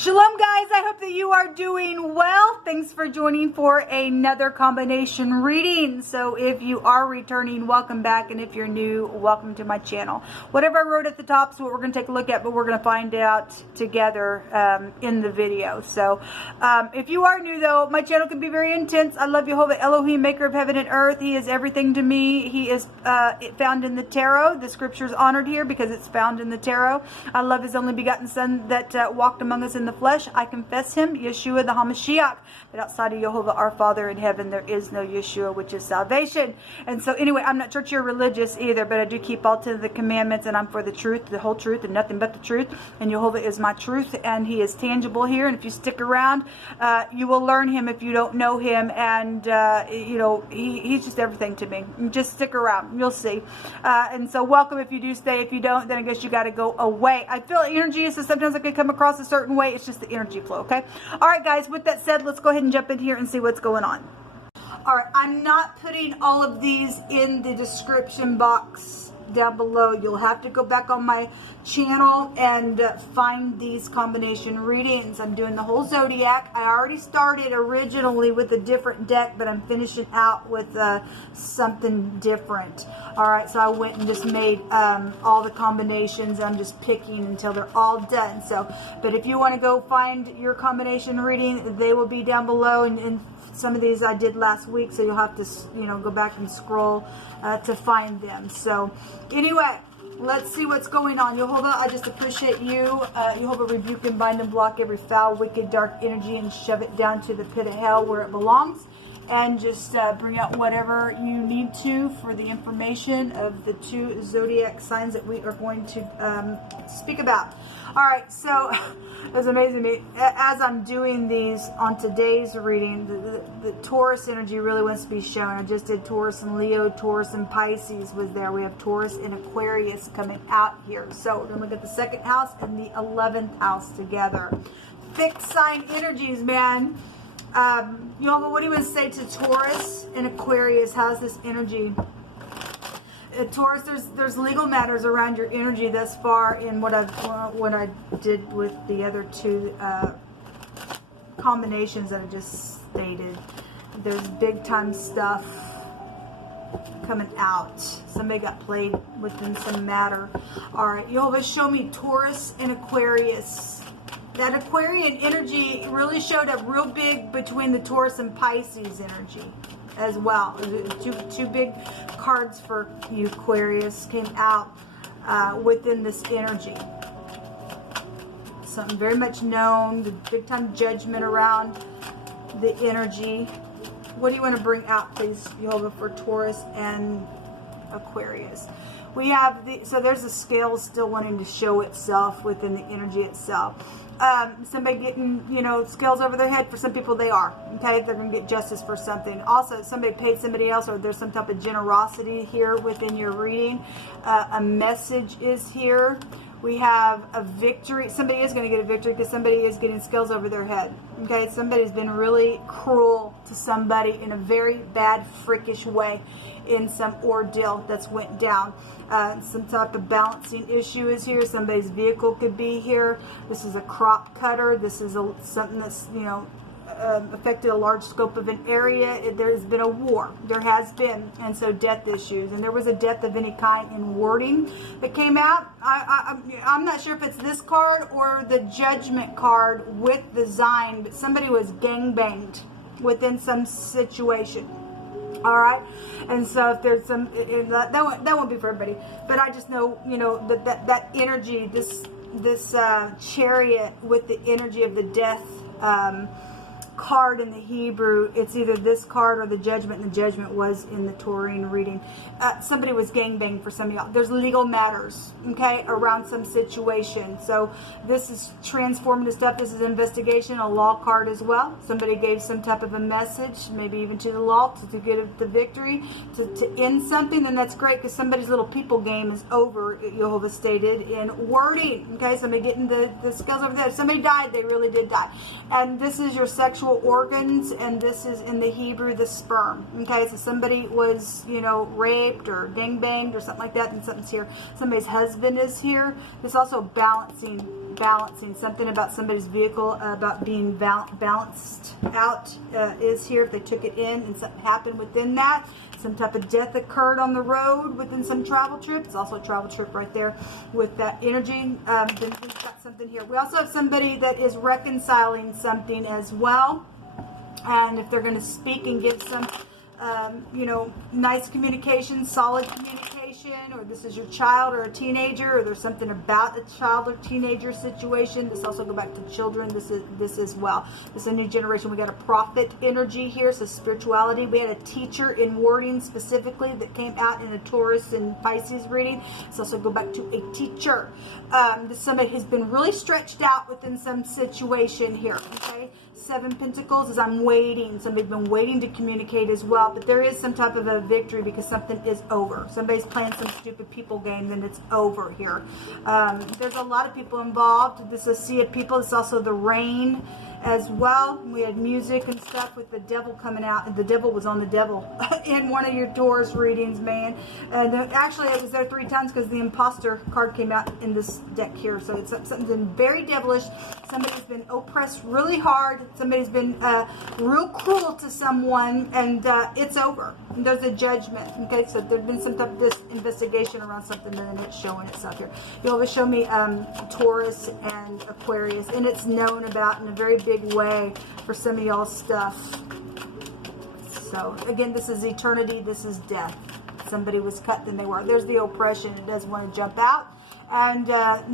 Shalom guys, I hope that you are doing well. Thanks for joining for another combination reading. So if you are returning, welcome back, and if you're new, welcome to my channel. Whatever I wrote at the top is what we're going to take a look at, but we're going to find out together in the video. So if you are new though, my channel can be very intense. I love Jehovah Elohim, maker of heaven and earth. He is everything to me. He is found in the tarot. The scripture is honored here because it's found in the tarot. I love his only begotten son that walked among us in the flesh. I confess him, Yeshua the HaMashiach. But outside of Jehovah our Father in heaven, there is no Yeshua, which is salvation. And so anyway, I'm not churchy or religious either, but I do keep all 10 of the commandments, and I'm for the truth, the whole truth, and nothing but the truth. And Jehovah is my truth, and he is tangible here. And if you stick around, you will learn him if you don't know him. And, you know, he's just everything to me. Just stick around. You'll see. And so welcome if you do stay. If you don't, then I guess you got to go away. I feel energy, so sometimes I can come across a certain way. It's just the energy flow, okay? All right, guys, with that said, let's go ahead and jump in here and see what's going on. All right, I'm not putting all of these in the description box down below. You'll have to go back on my channel and find these combination readings. I'm doing the whole zodiac. I already started originally with a different deck, but I'm finishing out with something different. All right, so I went and just made all the combinations. I'm just picking until they're all done. So, but if you want to go find your combination reading, they will be down below, and some of these I did last week, so you'll have to, you know, go back and scroll to find them. So anyway, let's see what's going on. Jehovah, I just appreciate you. Jehovah, rebuke and bind and block every foul, wicked, dark energy and shove it down to the pit of hell where it belongs. And just bring out whatever you need to for the information of the two zodiac signs that we are going to speak about. All right, so it's amazing to me. As I'm doing these on today's reading, the Taurus energy really wants to be shown. I just did Taurus and Leo, Taurus and Pisces was there. We have Taurus and Aquarius coming out here. So we're going to look at the second house and the 11th house together. Fixed sign energies, man. Jehovah, what do you want to say to Taurus and Aquarius? How's this energy? Taurus, there's legal matters around your energy thus far in what I did with the other two combinations that I just stated. There's big time stuff coming out. Somebody got played within some matter. All right, Jehovah, show me Taurus and Aquarius. That Aquarian energy really showed up real big between the Taurus and Pisces energy as well. Two big cards for you, Aquarius, came out within this energy. Something very much known, the big time judgment around the energy. What do you want to bring out, please, Jehovah, for Taurus and Aquarius? We have so there's a scale still wanting to show itself within the energy itself. Somebody getting, you know, scales over their head. For some people they are, okay? They're going to get justice for something. Also, somebody paid somebody else, or there's some type of generosity here within your reading. A message is here. We have a victory. Somebody is going to get a victory because somebody is getting scales over their head. Okay, somebody's been really cruel to somebody in a very bad, freakish way in some ordeal that's went down. Some type of balancing issue is here. Somebody's vehicle could be here. This is a crop cutter. This is something that's, you know, affected a large scope of an area. There's been a war. There has been. And so death issues. And there was a death of any kind in wording that came out. I'm not sure if it's this card or the judgment card with the Zine, but somebody was gangbanged within some situation. All right, and so if there's some, that won't be for everybody, but I just know, you know, that energy, this chariot with the energy of the death card in the Hebrew, it's either this card or the judgment, and the judgment was in the Taurine reading. Somebody was gangbanged for some of y'all. There's legal matters, okay, around some situation. So this is transformative stuff. This is investigation, a law card as well. Somebody gave some type of a message, maybe even to the law to get the victory, to end something, and that's great because somebody's little people game is over, Jehovah stated, in wording, okay? Somebody getting the scales over there. If somebody died, they really did die. And this is your sexual organs, and this is in the Hebrew the sperm. Okay, so somebody was, you know, raped or gangbanged or something like that, and something's here. Somebody's husband is here. There's also balancing balancing. Something about somebody's vehicle, about being balanced out is here. If they took it in and something happened within that, some type of death occurred on the road within some travel trip. It's also a travel trip right there with that energy. Then we've got something here. We also have somebody that is reconciling something as well. And if they're going to speak and give some, you know, nice communication, solid communication, or this is your child or a teenager, or there's something about a child or teenager situation. This also go back to children. This as well. This is a new generation. We got a prophet energy here, so spirituality. We had a teacher in wording specifically that came out in a Taurus and Pisces reading. This also go back to a teacher. Somebody has been really stretched out within some situation here. Okay. 7 Pentacles is I'm waiting. Somebody's been waiting to communicate as well, but there is some type of a victory because something is over. Somebody's playing some stupid people game, then it's over here. There's a lot of people involved. This is a sea of people. It's also the rain as well. We had music and stuff with the devil coming out, and the devil was on the devil in one of your Taurus readings, man. And actually it was there 3 times because the imposter card came out in this deck here. So it's something very devilish. Somebody's been oppressed really hard. Somebody's been real cruel to someone, and it's over. And there's a judgment. Okay, so there's been some type of this investigation around something, and then it's showing itself here. You always show me Taurus and Aquarius, and it's known about in a very big way for some of y'all's stuff. So again, this is eternity. This is death. Somebody was cut, then they were. There's the oppression. It does want to jump out. And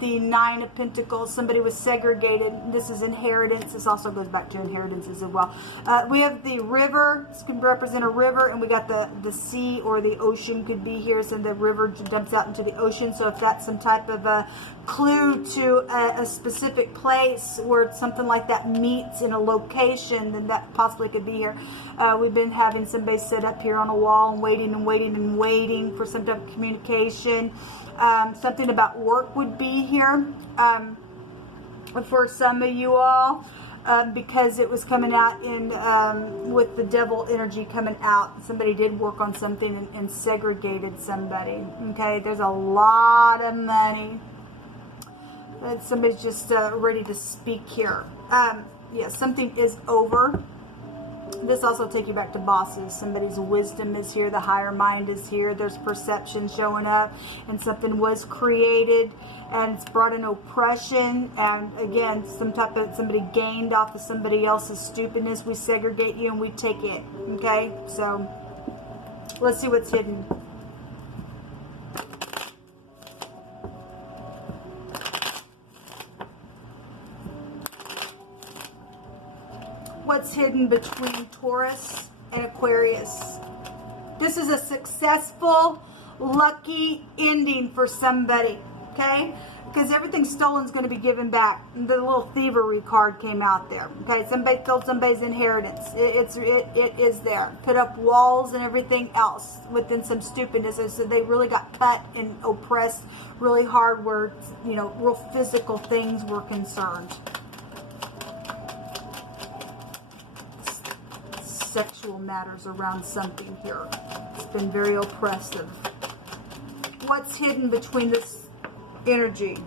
the 9 of Pentacles, somebody was segregated. This is inheritance. This also goes back to inheritances as well. We have the river. This can represent a river, and we got the sea or the ocean could be here. So the river dumps out into the ocean. So if that's some type of a clue to a specific place where something like that meets in a location, then that possibly could be here. We've been having somebody sit up here on a wall and waiting and waiting and waiting for some type of communication. Something about work would be here for some of you all, because it was coming out in with the devil energy coming out. Somebody did work on something and segregated somebody. Okay, there's a lot of money. Somebody's just ready to speak here. Yeah, something is over. This also take you back to bosses. Somebody's wisdom is here. The higher mind is here. There's perception showing up, and something was created, and it's brought in oppression. And again, somebody gained off of somebody else's stupidness. We segregate you and we take it. Okay, so let's see what's hidden. What's hidden between Taurus and Aquarius? This is a successful, lucky ending for somebody, okay? Because everything stolen is going to be given back. The little thievery card came out there, okay? Somebody stole somebody's inheritance. It is there. Put up walls and everything else within some stupidness. So they really got cut and oppressed really hard where, you know, real physical things were concerned. Sexual matters around something here. It's been very oppressive. What's hidden between this energy?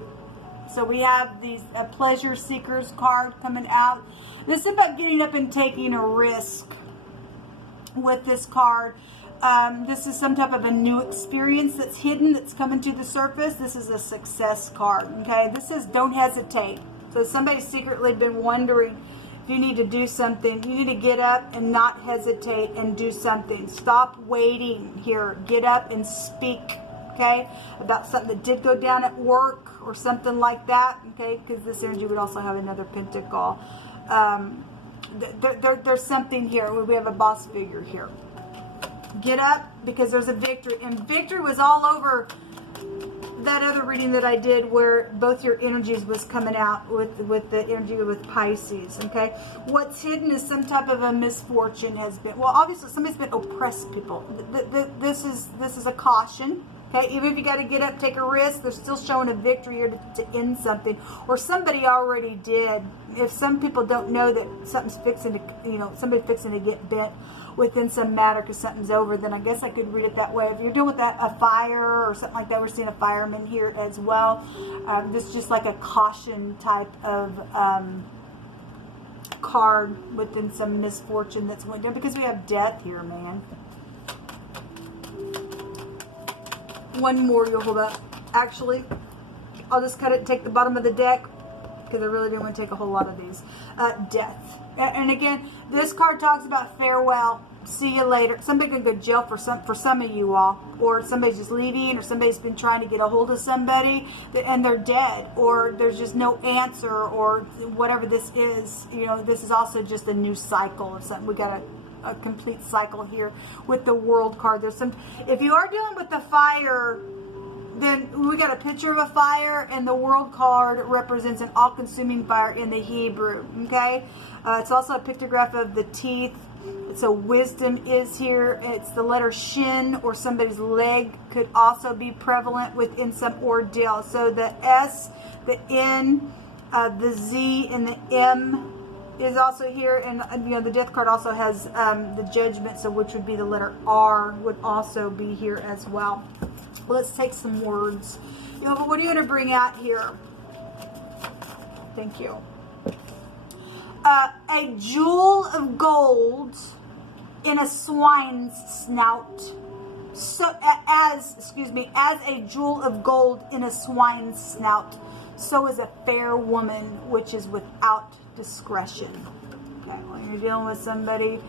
So we have these pleasure seekers card coming out. This is about getting up and taking a risk with this card. This is some type of a new experience that's hidden, that's coming to the surface. This is a success card. Okay, this is don't hesitate. So somebody's secretly been wondering, you need to do something. You need to get up and not hesitate and do something. Stop waiting here. Get up and speak, okay, about something that did go down at work or something like that, okay, because this energy would also have another pentacle. There's something here. We have a boss figure here. Get up because there's a victory. And victory was all over that other reading that I did where both your energies was coming out with the energy with Pisces, okay? What's hidden is some type of a misfortune has been, well, obviously somebody's been oppressed people. This is a caution, Okay, even if you got to get up, take a risk, they're still showing a victory here to end something. Or somebody already did. If some people don't know that something's fixing to, you know, somebody's fixing to get bent within some matter because something's over, then I guess I could read it that way. If you're dealing with that, a fire or something like that, we're seeing a fireman here as well. This is just like a caution type of card within some misfortune that's went down, because we have death here, man. One more you'll hold up. Actually, I'll just cut it and take the bottom of the deck, because I really didn't want to take a whole lot of these. Death. And again, this card talks about farewell. See you later. Somebody could go to jail for some of you all, or somebody's just leaving, or somebody's been trying to get a hold of somebody and they're dead, or there's just no answer, or whatever this is. You know, this is also just a new cycle of something. We got a complete cycle here with the World card. There's some, if you are dealing with the fire, then we got a picture of a fire, and the World card represents an all-consuming fire in the Hebrew. Okay, it's also a pictograph of the teeth. So wisdom is here. It's the letter shin, or somebody's leg could also be prevalent within some ordeal. So the S, the N, the Z, and the M is also here. And you know, the death card also has the judgment, so which would be the letter R, would also be here as well. Let's take some words. You know, but what are you going to bring out here? Thank you. A jewel of gold in a swine's snout. So, as a jewel of gold in a swine's snout, so is a fair woman which is without discretion. Okay, when you're dealing with somebody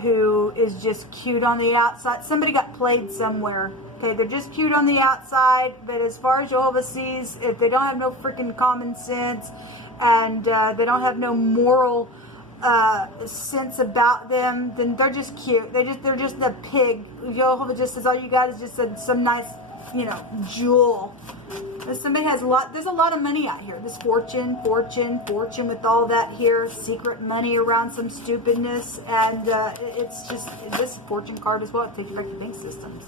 who is just cute on the outside, somebody got played somewhere. Okay, they're just cute on the outside, but as far as Jehovah sees, if they don't have no freaking common sense, and they don't have no moral sense about them, then they're just cute. They're just a pig. Jehovah just says all you got is just some nice, you know, jewel. If somebody has a lot, there's a lot of money out here. This fortune with all that here, secret money around some stupidness, and it's just this fortune card as well. It takes you back to bank systems.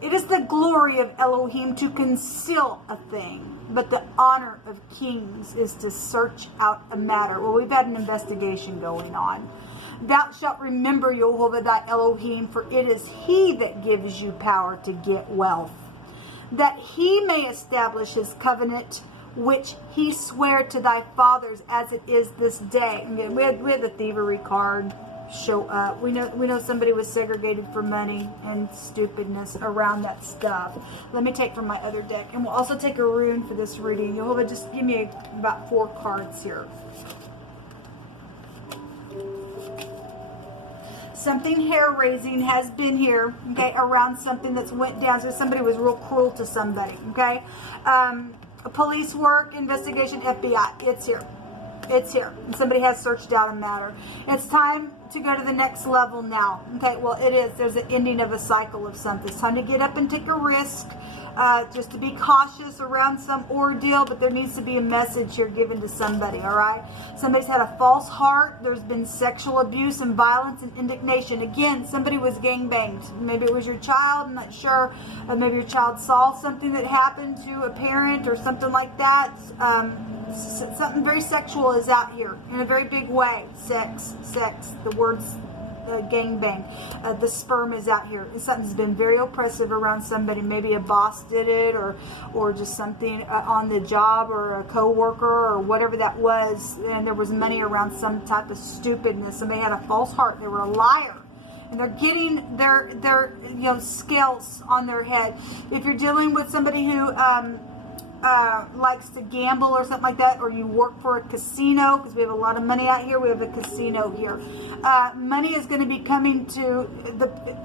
It is the glory of Elohim to conceal a thing, but the honor of kings is to search out a matter. Well, we've had an investigation going on. Thou shalt remember Jehovah thy Elohim, for it is he that gives you power to get wealth, that he may establish his covenant, which he sware to thy fathers as it is this day. And we had the thievery card show up. We know somebody was segregated for money and stupidness around that stuff. Let me take from my other deck, and we'll also take a rune for this reading. Jehovah, just give me about 4 cards here. Something hair-raising has been here, okay, around something that's went down. So somebody was real cruel to somebody, okay? Police work, investigation, FBI, it's here. It's here. And somebody has searched out a matter. It's time to go to the next level now. Okay, well, it is. There's an ending of a cycle of something. It's time to get up and take a risk. Just to be cautious around some ordeal, but there needs to be a message here given to somebody, all right? Somebody's had a false heart. There's been sexual abuse and violence and indignation. Again, somebody was gangbanged. Maybe it was your child. I'm not sure. Maybe your child saw something that happened to a parent or something like that. Something very sexual is out here in a very big way. Sex, the words gangbang. The sperm is out here. Something's been very oppressive around somebody. Maybe a boss did it, or just something on the job, or a co-worker, or whatever that was, and there was money around some type of stupidness. Somebody had a false heart. They were a liar. And they're getting their scales on their head. If you're dealing with somebody who likes to gamble or something like that, or you work for a casino, because we have a lot of money out here. We have a casino here. Money is going to be coming to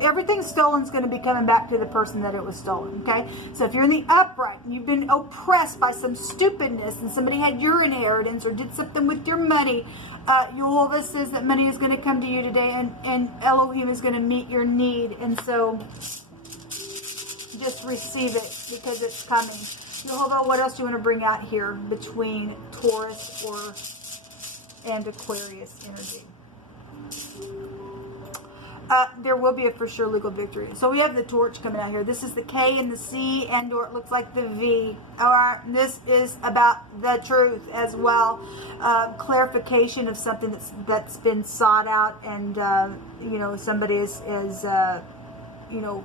everything stolen is going to be coming back to the person that it was stolen. Okay, so if you're in the upright and you've been oppressed by some stupidness, and somebody had your inheritance or did something with your money, Jehovah says that money is going to come to you today, and Elohim is going to meet your need. And so just receive it, because it's coming. Jehovah, what else do you want to bring out here between Taurus and Aquarius energy? there will be a for sure legal victory. So we have the torch coming out here. This is the K and the C, and or it looks like the V. All right, this is about the truth as well. Clarification of something that's been sought out, and you know, somebody is you know,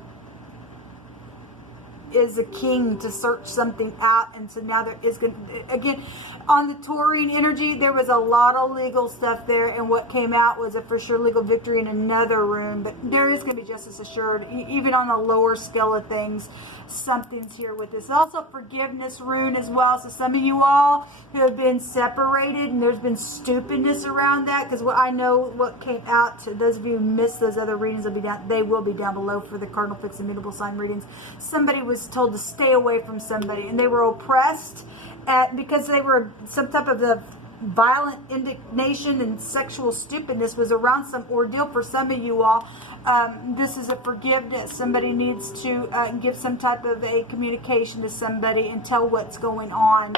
is a king to search something out, and so now there is going to, again, on the Taurine energy, there was a lot of legal stuff there, and what came out was a for sure legal victory in another room, but there is going to be justice assured, even on the lower scale of things. Something's here with this. Also forgiveness rune as well, so some of you all who have been separated, and there's been stupidness around that, because what I know what came out, to those of you who missed those other readings, they will be down below for the cardinal fixed and mutable sign readings. Somebody was told to stay away from somebody, and they were oppressed because they were some type of the violent indignation and sexual stupidness was around some ordeal for some of you all. This is a forgiveness. Somebody needs to give some type of a communication to somebody and tell what's going on.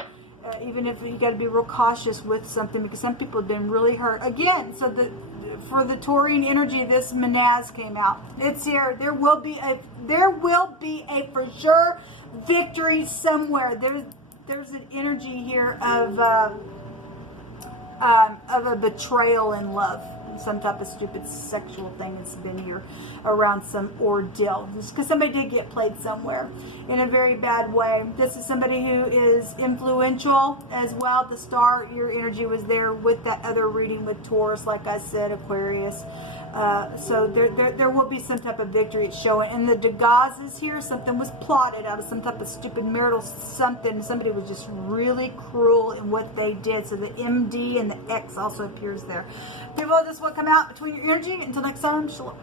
Even if you got to be real cautious with something, because some people have been really hurt. Again, so for the Taurine energy, this Manaz came out. It's here. There will be a for sure victory somewhere. There's an energy here of a betrayal in love. Some type of stupid sexual thing that's been here around some ordeal. Just because somebody did get played somewhere in a very bad way. This is somebody who is influential as well. The star, your energy was there with that other reading with Taurus, like I said, Aquarius. So there will be some type of victory it's showing. And the Degas is here. Something was plotted out of some type of stupid marital something. Somebody was just really cruel in what they did. So the MD and the X also appears there. People, this will come out between your energy. Until next time, shalom.